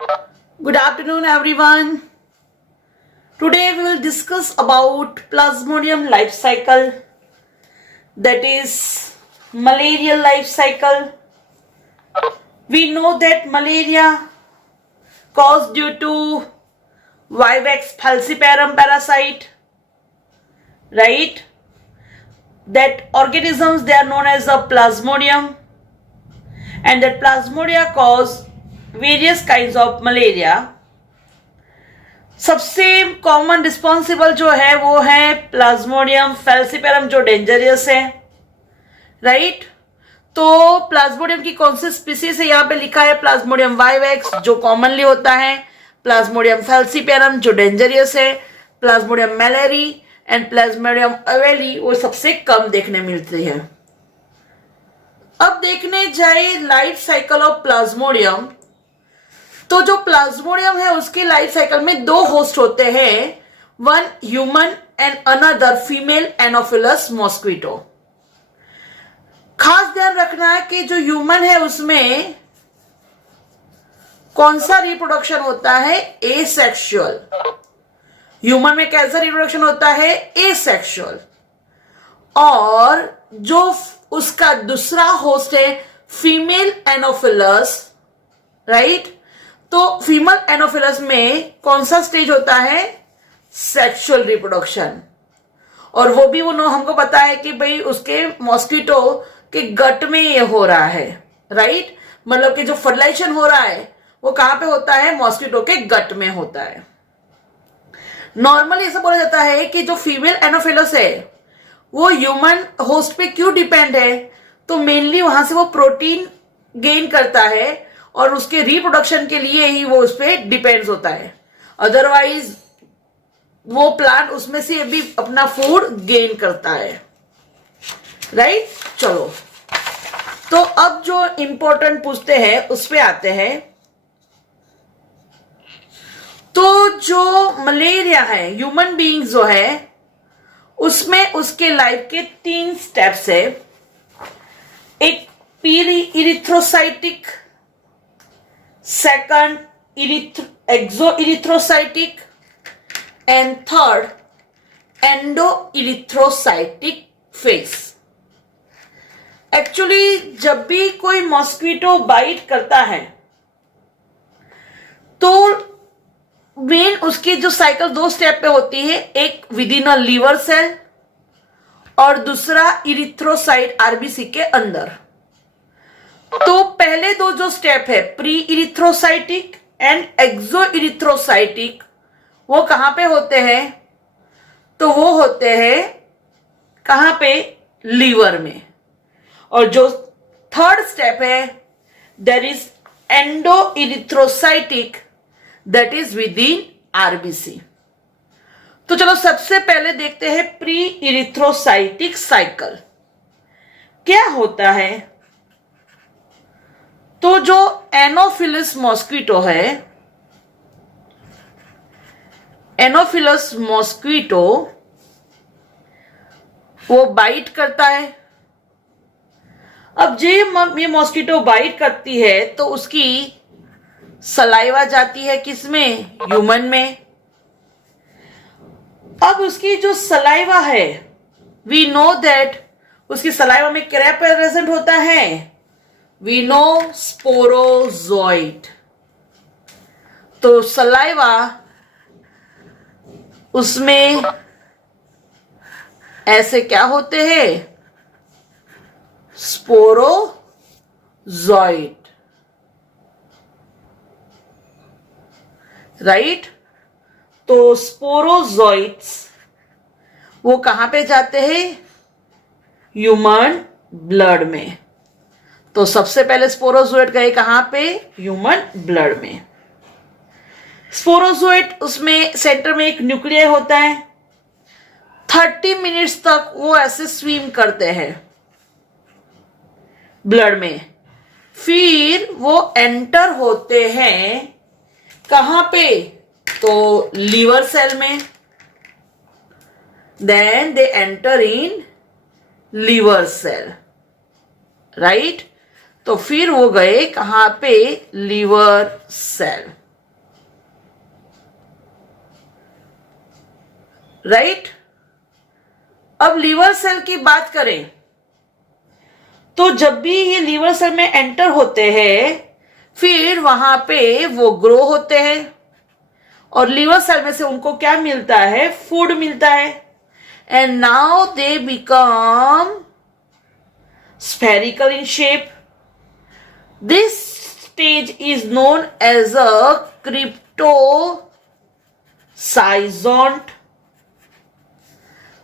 Good afternoon, everyone. Today we will discuss about Plasmodium life cycle, that is malarial life cycle. We know that malaria caused due to Vivax falciparum parasite, right? That organisms, they are known as a Plasmodium, and that Plasmodia cause various kinds of malaria. सबसे common responsible जो है वो है Plasmodium falciparum, जो dangerous है, right? तो Plasmodium की कौन सी स्पीसीज है? यहाँ पे लिखा है प्लाज्मोडियम वाइवेक्स, जो कॉमनली होता है, प्लाज्मोडियम फैल्सिपेरम जो डेंजरियस है, प्लाज्मोडियम मैलेरी एंड प्लाज्मोडियम अवेली वो सबसे कम देखने मिलती है। अब देखने जाए लाइफ साइकिल ऑफ प्लाज्मोडियम, तो जो प्लाज्मोडियम है उसके लाइफ साइकिल में दो होस्ट होते हैं, one human and another female anopheles mosquito. खास ध्यान रखना है कि जो ह्यूमन है उसमें कौन सा रिप्रोडक्शन होता है? एसेक्सुअल। ह्यूमन में कैसा रिप्रोडक्शन होता है? एसेक्सुअल। और जो उसका दूसरा होस्ट है फीमेल एनोफिलस, राइट? तो फीमेल एनोफिलस में कौन सा स्टेज होता है? Sexual reproduction. और वो भी हमको पता है कि भाई उसके मॉस्किटो के गट में ये हो रहा है, राइट? मतलब कि जो फर्टिलाइजेशन हो रहा है वो कहां पे होता है? मॉस्किटो के गट में होता है। नॉर्मली ऐसा बोला जाता है कि जो फीमेल एनोफिलस है वो ह्यूमन होस्ट पे क्यों डिपेंड है? तो मेनली वहां से वो प्रोटीन गेन करता है और उसके रिप्रोडक्शन के लिए ही वो उस पर डिपेंड्स होता है, अदरवाइज वो प्लांट उसमें से भी अपना फूड गेन करता है, राइट? चलो, तो अब जो इंपॉर्टेंट पूछते हैं उस पे आते हैं। तो जो मलेरिया है, ह्यूमन बीइंग जो है, उसमें उसके लाइफ के 3 स्टेप्स है। एक pre erythrocytic, second exo erythrocytic and third endo erythrocytic phase. Actually जब भी कोई मॉस्किटो बाइट करता है तो मेन उसकी जो साइकिल 2 स्टेप पे होती है, एक within a liver cell और दूसरा इरिथ्रोसाइट आरबीसी के अंदर। तो पहले 2 जो स्टेप है pre erythrocytic and exo erythrocytic, वो कहां पे होते हैं? तो वो होते हैं कहां पे? लीवर में। और जो थर्ड स्टेप है there is endo erythrocytic, that is within RBC. तो चलो सबसे पहले देखते हैं प्री इरिथ्रोसाइटिक साइकिल क्या होता है। तो जो एनोफिलस मॉस्किटो है, एनोफिलस मॉस्किटो वो बाइट करता है। अब ये मॉस्किटो बाइट करती है तो उसकी सलाइवा जाती है किसमें? ह्यूमन में। अब उसकी जो सलाइवा है, वी नो दैट उसकी सलाइवा में क्या प्रेजेंट होता है? We know sporozoite. तो सलाइवा उसमें ऐसे क्या होते हैं? Sporozoite, right? तो स्पोरोजोइट्स वो कहां पे जाते हैं? ह्यूमन ब्लड में। तो सबसे पहले स्पोरोजोइट गए कहां पे? ह्यूमन ब्लड में। स्पोरोजोइट उसमें सेंटर में एक न्यूक्लियर होता है। 30 मिनट्स तक वो ऐसे स्विम करते हैं ब्लड में, फिर वो एंटर होते हैं कहां पे? तो लीवर सेल में। Then they enter in liver cell, right? तो फिर वो गए कहां पे? Liver cell. राइट। अब लीवर सेल की बात करें तो जब भी ये लीवर सेल में एंटर होते हैं फिर वहां पे वो ग्रो होते हैं और लीवर सेल में से उनको क्या मिलता है, फूड मिलता है, and now they become spherical in shape. This stage is known as a cryptosizont.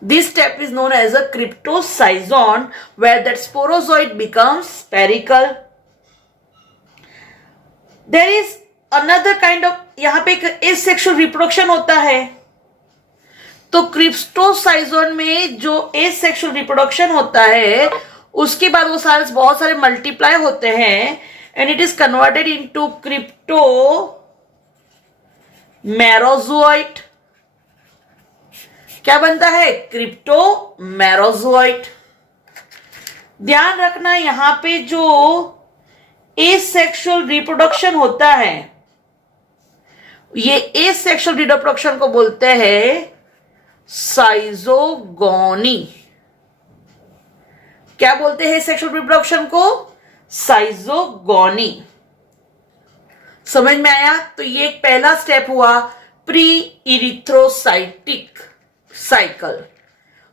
This step is known as a cryptosizont where that sporozoid becomes spherical. There is another kind of, यहां पे एक asexual reproduction होता है। तो क्रिप्टोसाइजोन में जो asexual reproduction होता है उसके बाद वो सेल्स बहुत सारे मल्टीप्लाई होते हैं and it is converted into crypto merozoite. क्या बनता है, क्रिप्टो मैरोजोइट। ध्यान रखना यहां पे जो एसेक्सुअल रिप्रोडक्शन होता है ये एसेक्सुअल रिप्रोडक्शन को बोलते हैं साइजोगोनी। क्या बोलते हैं सेक्सुअल रिप्रोडक्शन को, साइजोगोनी। समझ में आया। तो ये एक पहला स्टेप हुआ प्री इरिथ्रोसाइटिक साइकिल।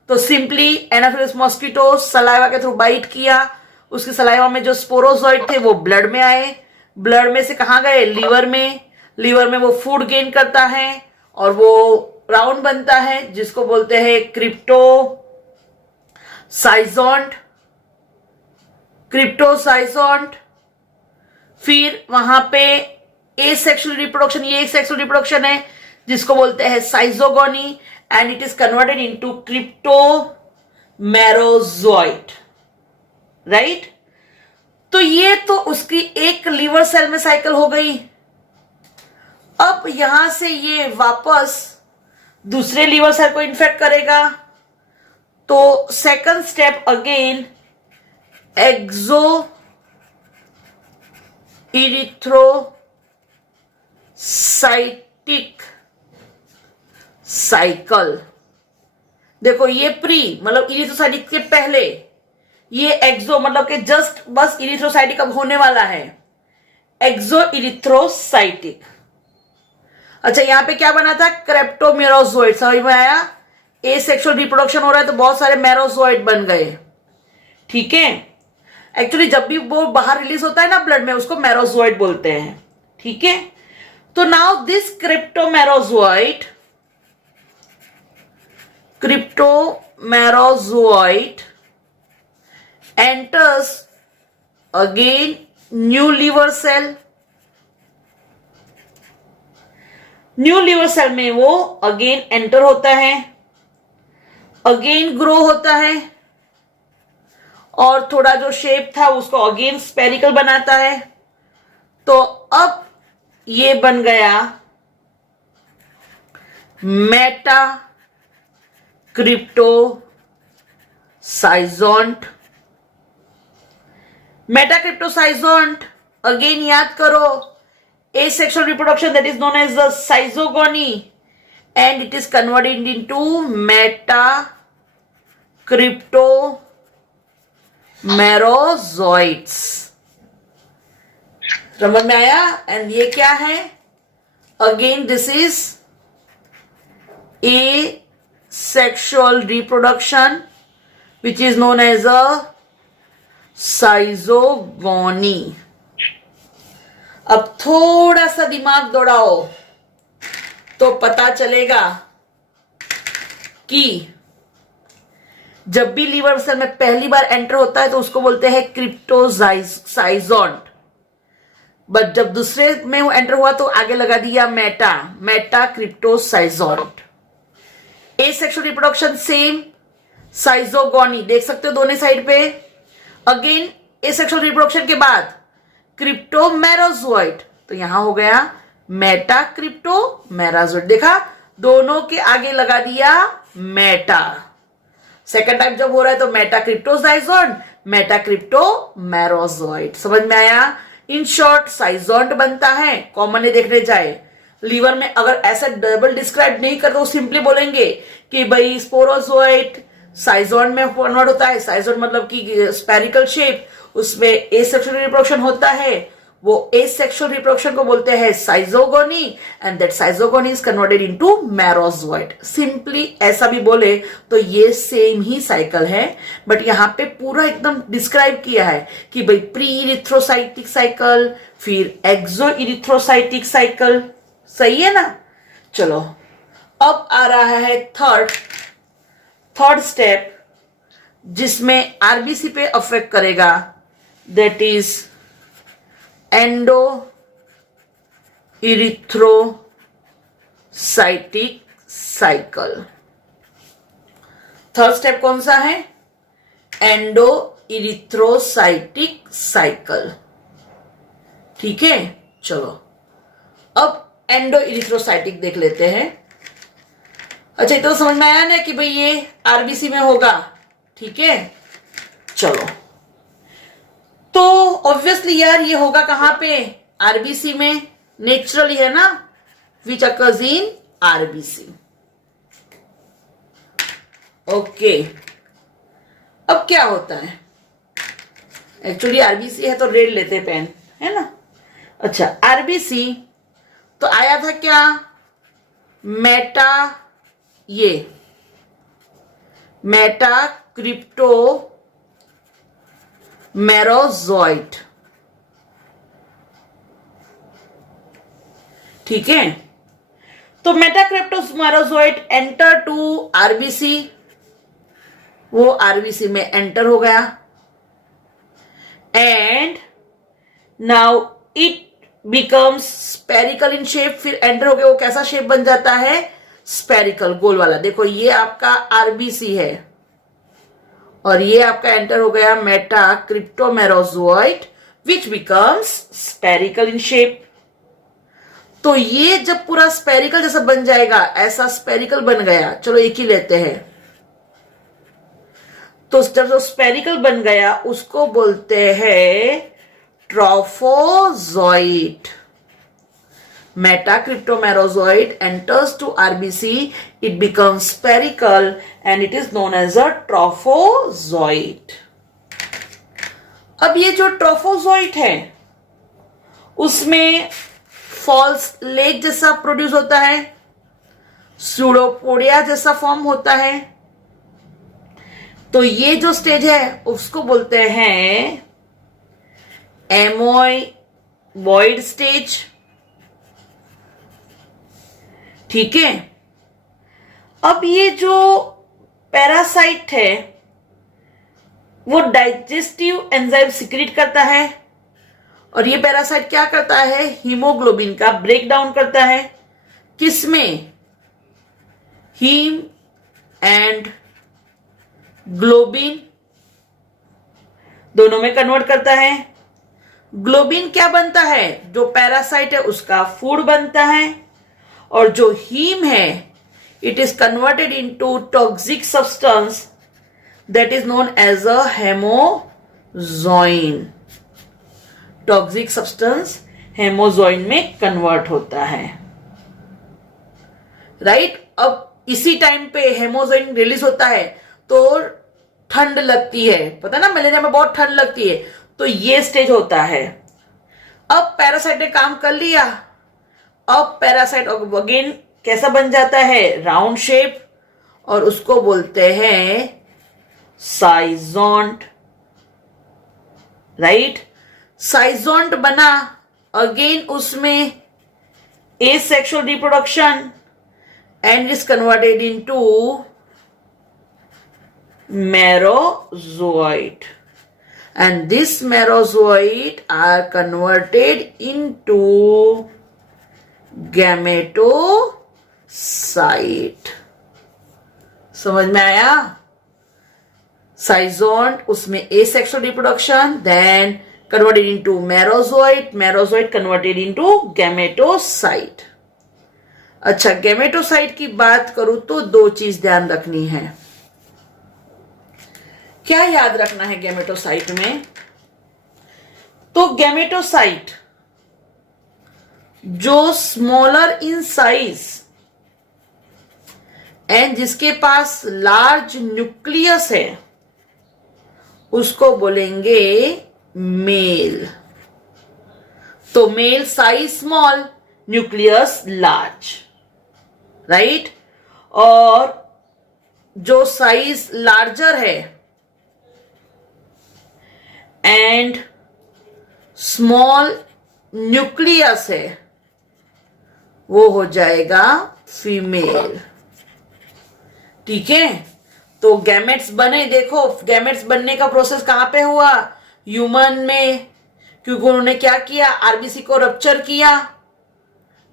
तो सिंपली एनाफिलिस मॉस्किटो सलाइवा के थ्रू बाइट किया, उसके सलाइवा में जो स्पोरोजोइड थे वो ब्लड में आए, ब्लड में से कहां गए, लीवर में, लीवर में वो फूड गेन करता है और वो राउंड बनता है जिसको बोलते हैं क्रिप्टोसाइजोंट। क्रिप्टोसाइजोंट फिर वहां पे एसेक्सुअल रिप्रोडक्शन, ये एक सेक्सुअल रिप्रोडक्शन है जिसको बोलते हैं schizogony and it is converted into cryptomerozoite, right. तो ये तो उसकी एक लीवर सेल में साइकिल हो गई। अब यहां से ये वापस दूसरे लीवर सेल को इन्फेक्ट करेगा तो सेकंड स्टेप अगेन एक्सो इरिथ्रोसाइटिक साइकिल। देखो ये प्री मतलब इरिथ्रोसाइटिक के पहले, ये एक्सो मतलब कि जस्ट बस इरिथ्रोसाइटिक अब होने वाला है, एक्सो इरिथ्रोसाइटिक। अच्छा यहां पे क्या बना था, क्रेप्टोमेरोजोइड। समझ में आया। एसेक्सुअल रिप्रोडक्शन हो रहा है तो बहुत सारे मेरोजोइड बन गए, ठीक है। एक्चुअली जब भी वो बाहर रिलीज होता है ना ब्लड में उसको मेरोजोइड बोलते हैं, ठीक है। तो now this cryptomerozoite enters again new liver cell। New liver cell में वो अगेन एंटर होता है, अगेन ग्रो होता है और थोड़ा जो शेप था उसको अगेन स्पेरिकल बनाता है। तो अब ये बन गया मेटा क्रिप्टोसाइजोंट। मेटाक्रिप्टोसाइजोंट अगेन याद करो, asexual reproduction that is known as the saizogony and it is converted into metacryptomerozoites। समझ में आया। एंड ये क्या है, again this is asexual reproduction which is known as a साइजोगोनी। अब थोड़ा सा दिमाग दौड़ाओ तो पता चलेगा कि जब भी लीवर सेल में पहली बार एंटर होता है तो उसको बोलते हैं क्रिप्टोसाइजोंट, बट जब दूसरे में वो एंटर हुआ तो आगे लगा दिया meta cryptoschizont. Asexual reproduction same, schizogony देख सकते हो दोनों साइड पे। अगेन एसेक्सुअल रिप्रोडक्शन के बाद क्रिप्टोमेरोजोइट, तो यहां हो गया मेटा क्रिप्टोमेरोजोइट। देखा दोनों के आगे लगा दिया मेटा। सेकंड टाइम जब हो रहा है तो मेटा क्रिप्टोसाइजोंट, मेटा क्रिप्टोमेरोजोइट। समझ में आया। इन शॉर्ट साइजोंट बनता है, कॉमनली देखने जाए लीवर में अगर ऐसा डबल डिस्क्राइब नहीं कर तो सिंपली बोलेंगे कि भाई स्पोरोजोइट साइजोन में कन्वर्ट होता है। साइजोन मतलब कि स्पेरिकल शेप, उसमें एसेक्सुअल रिप्रोडक्शन होता है, वो एसेक्सुअल रिप्रोडक्शन को बोलते हैं schizogony, and that schizogony is converted into merozoite. Simply ऐसा भी बोले तो ये सेम ही साइकिल है, बट यहां पे पूरा एकदम डिस्क्राइब किया है कि भाई प्री इरिथ्रोसाइटिक साइकिल, फिर एक्सो इरिथ्रोसाइटिक साइकिल। सही है ना। चलो अब आ रहा है थर्ड स्टेप जिसमें आरबीसी पे अफेक्ट करेगा, that is endo erythrocytic cycle. Third step कौन सा है? Endo erythrocytic cycle. ठीक है, चलो अब एंडो इरिथ्रोसाइटिक देख लेते हैं। अच्छा, तो समझ में आया ना कि भाई ये आरबीसी में होगा। ठीक है, चलो तो ऑब्वियसली यार ये होगा कहां पे? आरबीसी में। नेचुरली है ना, which occurs in RBC. Okay, अब क्या होता है? एक्चुअली आरबीसी है तो रेड लेते पेन, है ना। अच्छा, आरबीसी तो आया था क्या? Meta crypto merozoite. ठीक है, तो मेटाक्रिप्टोस्मेरोजोइट एंटर टू आरबीसी, वो आरबीसी में एंटर हो गया, and now it becomes spherical in shape. फिर एंटर हो गया, वो कैसा शेप बन जाता है? स्पेरिकल, गोल वाला। देखो ये आपका आरबीसी है और ये आपका एंटर हो गया metacryptomerozoite which becomes spherical in shape. तो ये जब पूरा स्पेरिकल जैसा बन जाएगा, ऐसा स्पेरिकल बन गया, चलो एक ही लेते हैं। तो जब जो स्पेरिकल बन गया उसको बोलते हैं trophozoite. Metacryptomerozoite enters to RBC, it becomes spherical and it is known as a trophozoite. अब ये जो ट्रोफोजोइट है उसमें फॉल्स लेग जैसा प्रोड्यूस होता है, सूडोपोडिया जैसा फॉर्म होता है। तो ये जो स्टेज है उसको बोलते हैं एमोइबॉइड स्टेज। ठीक है, अब ये जो पैरासाइट है वो डाइजेस्टिव एंजाइम सिक्रीट करता है, और ये पैरासाइट क्या करता है? हीमोग्लोबिन का ब्रेक डाउन करता है। किसमें? हीम एंड ग्लोबिन दोनों में कन्वर्ट करता है। ग्लोबिन क्या बनता है? जो पैरासाइट है उसका फूड बनता है, और जो हीम है it is converted into toxic substance that is known as a hemozoin. Toxic substance hemozoin में कन्वर्ट होता है, राइट। अब इसी टाइम पे हेमोजोइन रिलीज होता है तो ठंड लगती है, पता ना, मलेरिया में बहुत ठंड लगती है, तो ये स्टेज होता है। अब पैरासाइट ने काम कर लिया, अब पैरासाइट अगेन कैसा बन जाता है? राउंड शेप, और उसको बोलते हैं साइजोंट, राइट। साइजोंट बना, अगेन उसमें asexual reproduction and is converted into merozoite, and this merozoite are converted into gametocyte। समझ में आया? साइजोंट, उसमें asexual reproduction, then converted into merozoite, merozoite converted into gametocyte. अच्छा, गैमेटोसाइट की बात करूं तो दो चीज ध्यान रखनी है। क्या याद रखना है गैमेटोसाइट में? तो गैमेटोसाइट जो स्मॉलर इन साइज एंड जिसके पास लार्ज न्यूक्लियस है उसको बोलेंगे मेल। तो male size small, nucleus large, right. और जो साइज लार्जर है एंड स्मॉल न्यूक्लियस है वो हो जाएगा फीमेल। ठीक है, तो गैमेट्स बने। देखो गैमेट्स बनने का प्रोसेस कहां पे हुआ? ह्यूमन में, क्योंकि उन्होंने क्या किया? आरबीसी को रप्चर किया,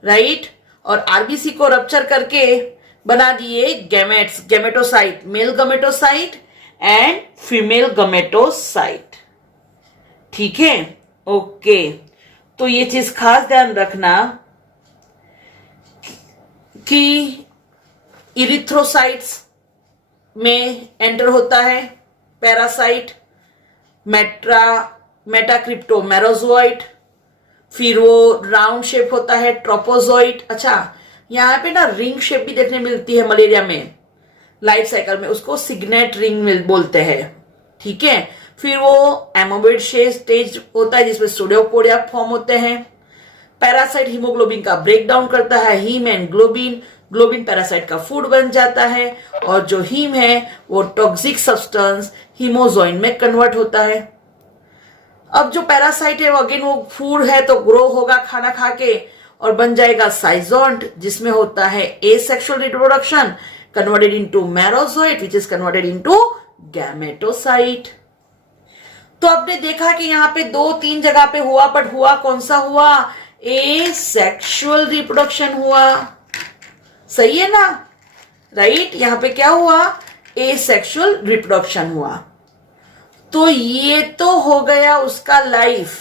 राइट। और आरबीसी को रप्चर करके बना दिए gametes, gametocyte, male gametocyte and female gametocyte. ठीक है, ओके। तो ये चीज खास ध्यान रखना कि इरिथ्रोसाइट्स में एंटर होता है पैरासाइट, मेटाक्रिप्टोमेरोजोइट, फिर वो राउंड शेप होता है ट्रोपोजोइट। अच्छा, यहाँ पे ना रिंग शेप भी देखने मिलती है मलेरिया में, लाइफ साइकिल में, उसको सिग्नेट रिंग बोलते हैं। ठीक है, फिर वो एमोबोइड स्टेज होता है जिसमें सोडियोपोडिया फॉर्म होते हैं। पैरासाइट हीमोग्लोबिन का ब्रेक डाउन करता है, heme and globin, globin parasite का फूड बन जाता है और जो हीम है वो टॉक्सिक सब्सटेंस हीमोजोइन में कन्वर्ट होता है। अब जो पैरासाइट है वो अगेन वो फूड है तो ग्रो होगा खाना खा के और बन जाएगा साइजोंट, जिसमें होता है asexual reproduction converted into merozoite which is converted into gametocyte. तो आपने देखा कि यहाँ पे 2-3 जगह पे हुआ, बट हुआ कौन सा हुआ? एसेक्सुअल रिप्रोडक्शन हुआ। सही है ना, राइट। यहां पे क्या हुआ? एसेक्सुअल रिप्रोडक्शन हुआ। तो ये तो हो गया उसका लाइफ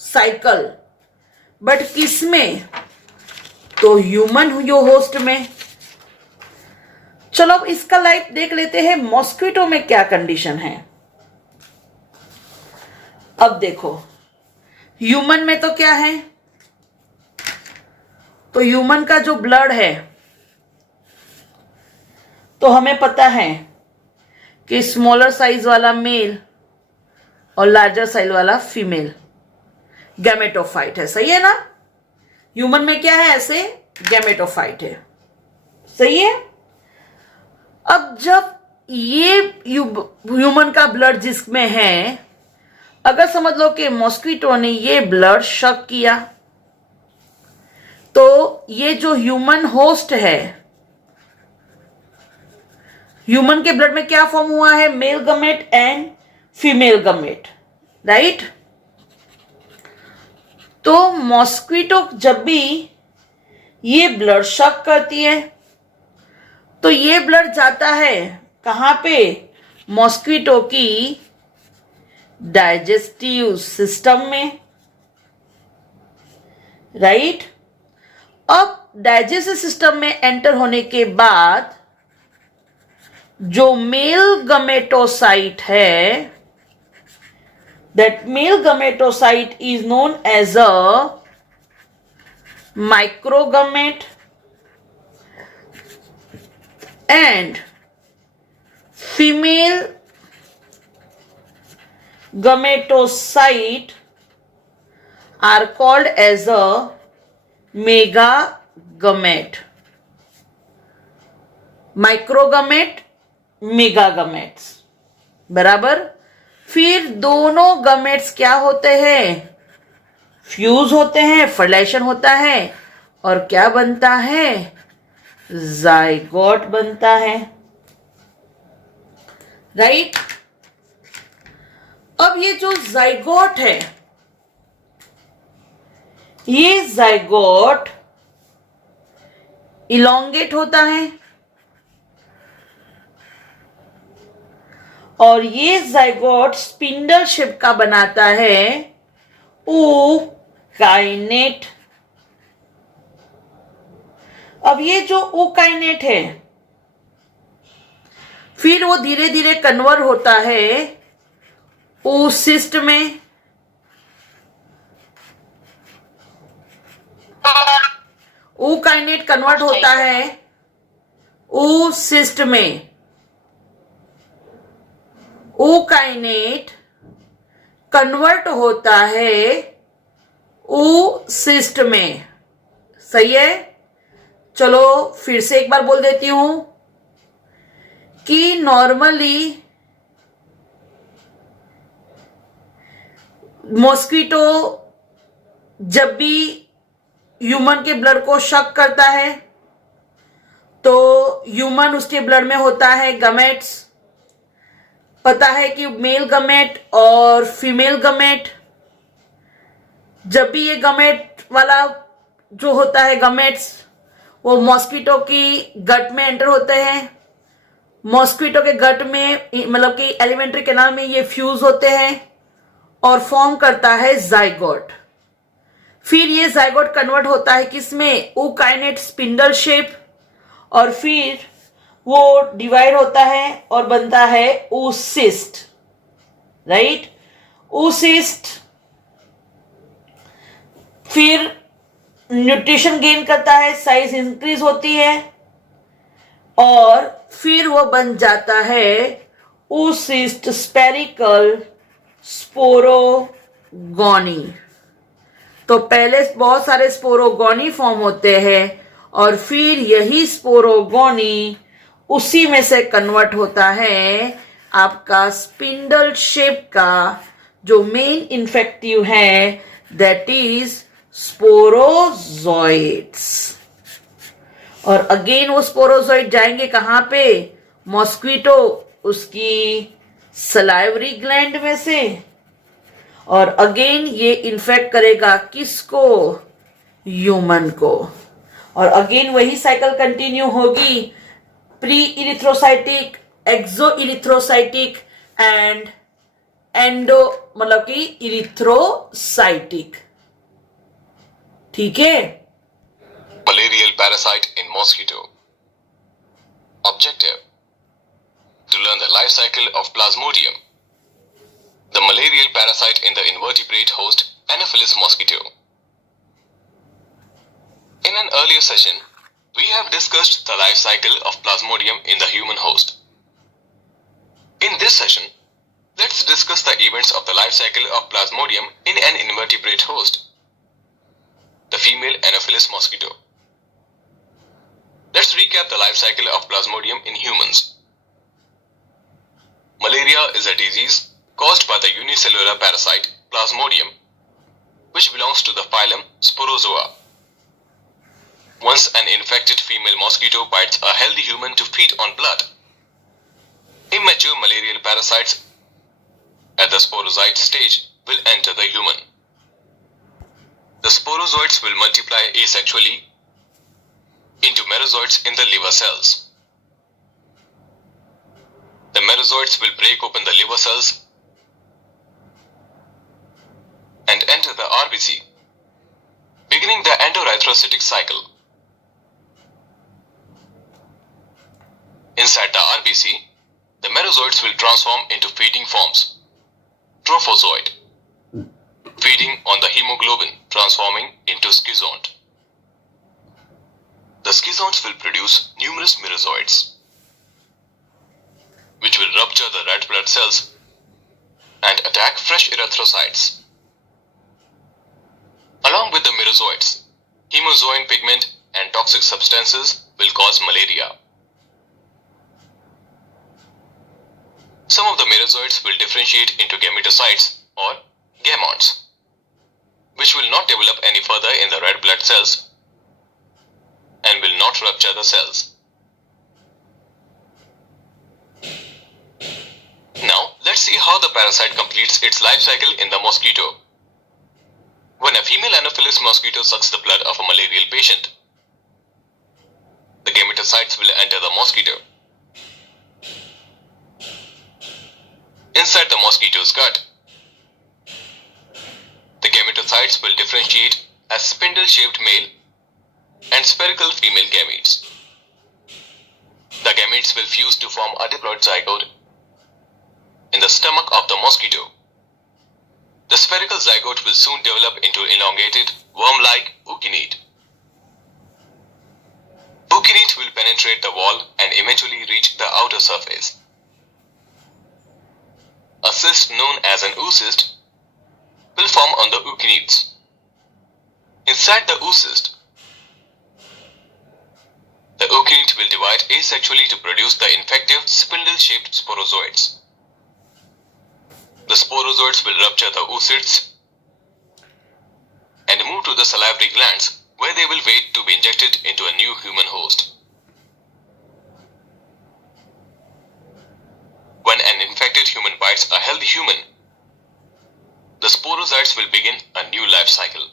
साइकिल, बट किस में? तो ह्यूमन जो होस्ट में। चलो अब इसका लाइफ देख लेते हैं मॉस्किटो में क्या कंडीशन है। अब देखो ह्यूमन में तो क्या है? तो ह्यूमन का जो ब्लड है तो हमें पता है कि स्मॉलर साइज वाला मेल और लार्जर साइज वाला फीमेल गैमेटोफाइट है। सही है ना? ह्यूमन में क्या है? ऐसे गैमेटोफाइट है। सही है। अब जब ये ह्यूमन का ब्लड जिसमें है, अगर समझ लो कि मॉस्किटो ने ये ब्लड शक किया तो ये जो ह्यूमन होस्ट है, ह्यूमन के ब्लड में क्या फॉर्म हुआ है? Male gamete and female gamete, right. तो मॉस्किटो जब भी ये ब्लड शक करती है तो ये ब्लड जाता है कहां पे? मॉस्किटो की डाइजेस्टिव सिस्टम में, राइट। अब डाइजेस्टिव सिस्टम में एंटर होने के बाद जो मेल गमेटोसाइट है, that male gametocyte is known as a microgamete and female gametocyte are called as a megagamete. Microgamete, megagametes, बराबर। फिर दोनों गमेट्स क्या होते हैं? फ्यूज होते हैं, फर्टिलाइजेशन होता है और क्या बनता है? जाइगोट बनता है, राइट। अब ये जो जाइगोट है, ये जाइगोट इलोंगेट होता है और ये जाइगोट स्पिंडल शेप का बनाता है ookinete। अब ये जो ookinete है फिर वो धीरे धीरे कन्वर्ट होता है oocyst में ookinete कन्वर्ट होता है oocyst में, ookinete कन्वर्ट होता है oocyst में। सही है। चलो फिर से एक बार बोल देती हूं कि नॉर्मली मॉस्किटो जब भी ह्यूमन के ब्लड को शक करता है तो ह्यूमन उसके ब्लड में होता है गमेट्स। पता है कि मेल गमेट और फीमेल गमेट, जब भी ये गमेट वाला जो होता है गमेट्स वो मॉस्किटो की गट में एंटर होते हैं। मॉस्किटो के गट में मतलब कि एलिमेंट्री कैनाल में ये फ्यूज होते हैं और फॉर्म करता है जाइगोट। फिर ये जाइगोट कन्वर्ट होता है किसमें, ookinete स्पिंडल शेप, और फिर वो डिवाइड होता है और बनता है oocyst, राइट। oocyst फिर न्यूट्रिशन गेन करता है, साइज इंक्रीज होती है और फिर वो बन जाता है oocyst स्पेरिकल स्पोरोगोनी। तो पहले बहुत सारे स्पोरोगोनी फॉर्म होते हैं और फिर यही स्पोरोगोनी उसी में से कन्वर्ट होता है आपका स्पिंडल शेप का जो मेन इन्फेक्टिव है, दैट इज स्पोरोजोइड्स। और अगेन वो स्पोरोजोइड जाएंगे कहां पे, मॉस्किटो उसकी सलाइवरी ग्लैंड में से, और अगेन ये इन्फेक्ट करेगा किसको, ह्यूमन को। और अगेन वही साइकिल कंटिन्यू होगी, pre erythrocytic, exo erythrocytic and endo मतलब कि इरिथ्रोसाइटिक। ठीक है। Malarial parasite in mosquito. Objective: to learn the life cycle of Plasmodium, the malarial parasite in the invertebrate host Anopheles mosquito. In an earlier session, we have discussed the life cycle of Plasmodium in the human host. In this session, let's discuss the events of the life cycle of Plasmodium in an invertebrate host, the female Anopheles mosquito. Let's recap the life cycle of Plasmodium in humans. Malaria is a disease caused by the unicellular parasite Plasmodium, which belongs to the phylum Sporozoa. Once an infected female mosquito bites a healthy human to feed on blood, immature malarial parasites at the sporozoite stage will enter the human. The sporozoites will multiply asexually into merozoites in the liver cells. The merozoites will break open the liver cells and enter the RBC, beginning the endoerythrocytic cycle. Inside the RBC, the merozoites will transform into feeding forms, trophozoite, feeding on the hemoglobin, transforming into schizont. The schizonts will produce numerous merozoites, which will rupture the red blood cells and attack fresh erythrocytes. Along with the merozoites, hemozoin pigment and toxic substances will cause malaria. Some of the merozoites will differentiate into gametocytes or gamonts, which will not develop any further in the red blood cells and will not rupture the cells. Now, let's see how the parasite completes its life cycle in the mosquito. When a female Anopheles mosquito sucks the blood of a malarial patient, the gametocytes will enter the mosquito. Inside the mosquito's gut, the gametocytes will differentiate as spindle-shaped male and spherical female gametes. The gametes will fuse to form a diploid zygote in the stomach of the mosquito. The spherical zygote will soon develop into elongated, worm-like ookinete. ookinete will penetrate the wall and eventually reach the outer surface. A cyst known as an oocyst will form on the ookinetes. Inside the oocyst, the ookinete will divide asexually to produce the infective spindle-shaped sporozoids. The sporozoids will rupture the oocysts and move to the salivary glands, where they will wait to be injected into a new human host. When an infected human bites a healthy human, the sporozoids will begin a new life cycle.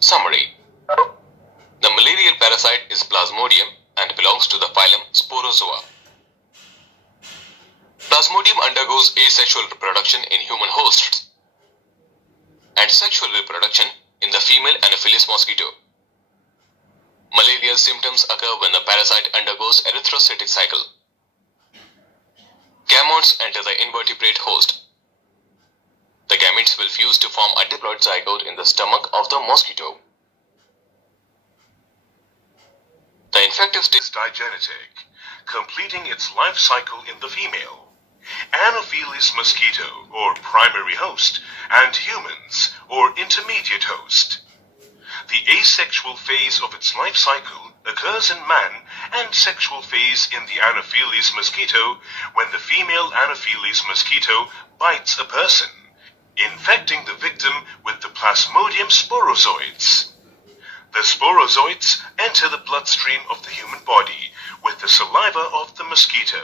Summary: the malarial parasite is Plasmodium and belongs to the phylum Sporozoa. Plasmodium undergoes asexual reproduction in human hosts and sexual reproduction in the female Anopheles mosquito. Malarial symptoms occur when the parasite undergoes erythrocytic cycle. Gametes enter the invertebrate host. The gametes will fuse to form a diploid zygote in the stomach of the mosquito. The infective state is digenetic, completing its life cycle in the female, Anopheles mosquito or primary host, and humans or intermediate host. The asexual phase of its life cycle occurs in man and sexual phase in the Anopheles mosquito when the female Anopheles mosquito bites a person, infecting the victim with the Plasmodium sporozoids. The sporozoids enter the bloodstream of the human body with the saliva of the mosquito.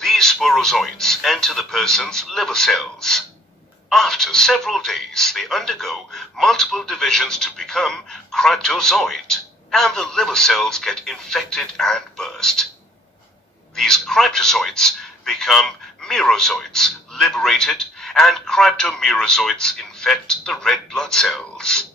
These sporozoids enter the person's liver cells. After several days, they undergo multiple divisions to become cryptozoid, and the liver cells get infected and burst. These cryptozoids become merozoids, liberated, and cryptomerozoids infect the red blood cells.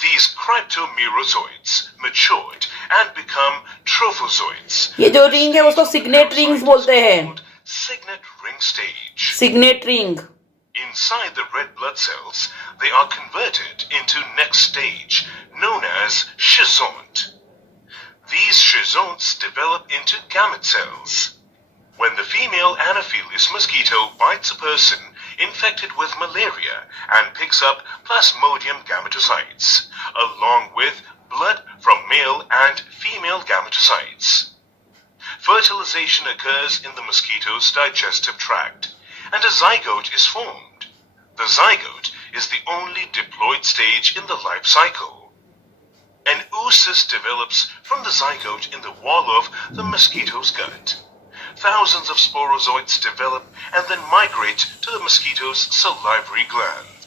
These cryptomerozoids matured and become trophozoids. ये जो ring है उसको signet rings बोलते हैं. Signet ring stage. Signet ring. Inside the red blood cells, they are converted into next stage, known as schizont. These schizonts develop into gamete cells. When the female Anopheles mosquito bites a person infected with malaria and picks up Plasmodium gametocytes, along with blood from male and female gametocytes. Fertilization occurs in the mosquito's digestive tract, and a zygote is formed. The zygote is the only diploid stage in the life cycle. An oocyst develops from the zygote in the wall of the mosquito's gut. Thousands of sporozoids develop and then migrate to the mosquito's salivary glands.